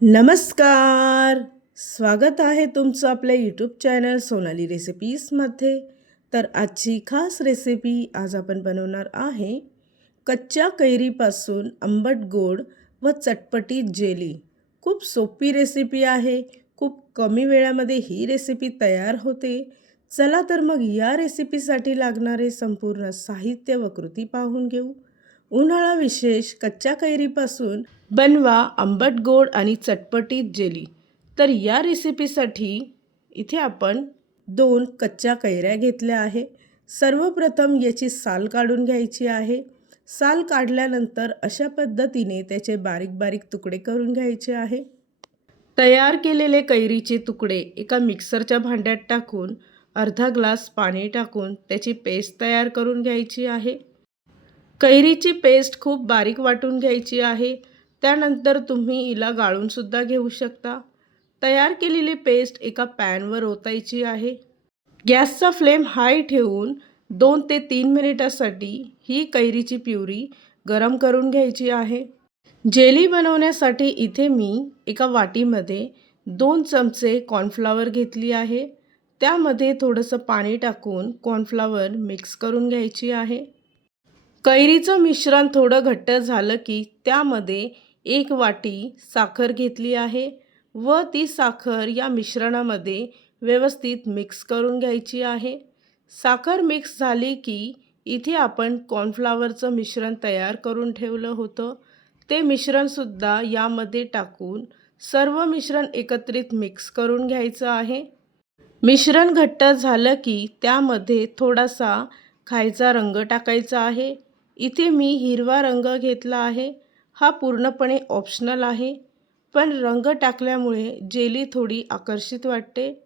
नमस्कार! स्वागत आहे तुमचं आपल्या यूट्यूब चॅनल सोनाली रेसिपीजमध्ये तर आजची खास रेसिपी आज आपण बनवणार आहे कच्च्या कैरीपासून आंबट गोड व चटपटीत जेली. खूप सोपी रेसिपी आहे खूप कमी वेळामध्ये ही रेसिपी तयार होते. चला तर मग या रेसिपीसाठी लागणारे संपूर्ण साहित्य व कृती पाहून घेऊ. उन्हाळा विशेष कच्च्या कैरीपासून बनवा आंबट गोड आणि चटपटीत जेली. तर या रेसिपीसाठी इथे आपण दोन कच्च्या कैऱ्या घेतल्या आहे. सर्वप्रथम याची साल काढून घ्यायची आहे. साल काढल्यानंतर अशा पद्धतीने त्याचे बारीक बारीक तुकडे करून घ्यायचे आहे. तयार केलेले कैरीचे तुकडे एका मिक्सरच्या भांड्यात टाकून अर्धा ग्लास पाणी टाकून त्याची पेस्ट तयार करून घ्यायची आहे. कैरीची पेस्ट खूप बारीक वाटून घ्यायची आहे. त्यानंतर तुम्ही हिला गाळूनसुद्धा घेऊ शकता. तयार केलेली पेस्ट एका पॅनवर ओतायची आहे. गॅसचा फ्लेम हाय ठेवून दोन ते तीन मिनिटासाठी ही कैरीची प्युरी गरम करून घ्यायची आहे. जेली बनवण्यासाठी इथे मी एका वाटीमध्ये दोन चमचे कॉर्नफ्लावर घेतली आहे. त्यामध्ये थोडंसं पाणी टाकून कॉर्नफ्लावर मिक्स करून घ्यायची आहे. कैरीचं मिश्रण थोडं घट्ट झालं की त्यामध्ये एक वाटी साखर घेतली आहे व ती साखर या मिश्रणामध्ये व्यवस्थित मिक्स करून घ्यायची आहे. साखर मिक्स झाली की इथे आपण कॉर्नफ्लावरचं मिश्रण तयार करून ठेवलं होतं. ते मिश्रणसुद्धा यामध्ये टाकून सर्व मिश्रण एकत्रित मिक्स करून घ्यायचं आहे. मिश्रण घट्ट झालं की त्यामध्ये थोडासा खायचा रंग टाकायचा आहे. इथे मी हिरवा रंग घेतला आहे. हा पूर्णपणे ऑप्शनल आहे. पण रंग टाकल्यामुळे जेली थोडी आकर्षित वाटते.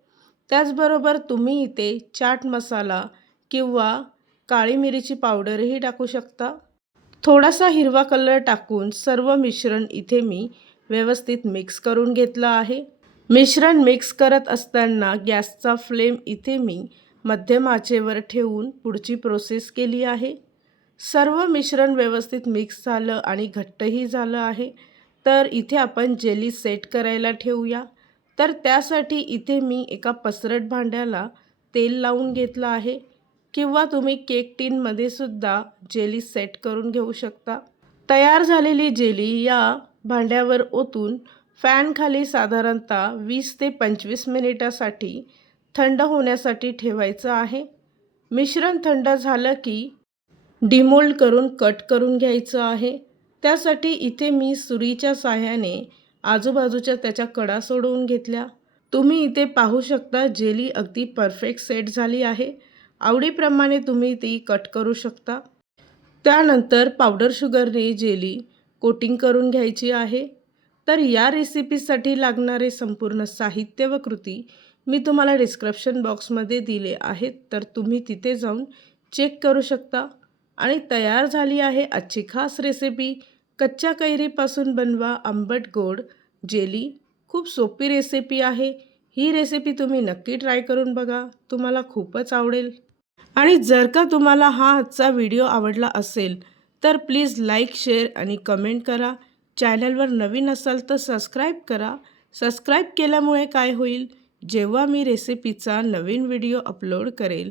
त्याचबरोबर तुम्ही इथे चाट मसाला किंवा काळी मिरीची पावडरही टाकू शकता. थोडासा हिरवा कलर टाकून सर्व मिश्रण इथे मी व्यवस्थित मिक्स करून घेतलं आहे. मिश्रण मिक्स करत असताना गॅसचा फ्लेम इथे मी मध्यम आचेवर ठेवून पुढची प्रोसेस केली आहे. सर्व मिश्रण व्यवस्थित मिक्स झालं आणि घट्टही झालं आहे. तर इथे आपण जेली सेट करायला ठेवूया. तर त्यासाठी इथे मी एका पसरट भांड्याला तेल लावून घेतलं आहे. किंवा तुम्ही केक टीनमध्ये सुद्धा जेली सेट करून घेऊ शकता. तयार झालेली जेली या भांड्यावर ओतून फॅनखाली साधारणतः वीस ते पंचवीस मिनिटासाठी थंड होण्यासाठी ठेवायचं आहे. मिश्रण थंड झालं की डिमोल्ड करून कट करून घ्यायचं आहे. त्यासाठी इथे मी सुरीच्या साह्याने आजूबाजूच्या त्याच्या कडा सोडवून घेतल्या. तुम्ही इथे पाहू शकता जेली अगदी परफेक्ट सेट झाली आहे. आवडीप्रमाणे तुम्ही ती कट करू शकता. त्यानंतर पावडर शुगरने जेली कोटिंग करून घ्यायची आहे. तर या रेसिपीसाठी लागणारे संपूर्ण साहित्य व कृती मी तुम्हाला डिस्क्रिप्शन बॉक्समध्ये दिले आहेत. तर तुम्ही तिथे जाऊन चेक करू शकता. आणि तयार झाली आहे आजची खास रेसिपी कच्च्या कैरीपासून बनवा आंबट गोड जेली. खूप सोपी रेसिपी आहे. ही रेसिपी तुम्ही नक्की ट्राय करून बघा. तुम्हाला खूपच आवडेल. आणि जर का तुम्हाला हा आजचा व्हिडिओ आवडला असेल तर प्लीज लाईक शेअर आणि कमेंट करा. चॅनलवर नवीन असाल तर सबस्क्राईब करा. सबस्क्राईब केल्यामुळे काय होईल? जेव्हा मी रेसिपीचा नवीन व्हिडिओ अपलोड करेल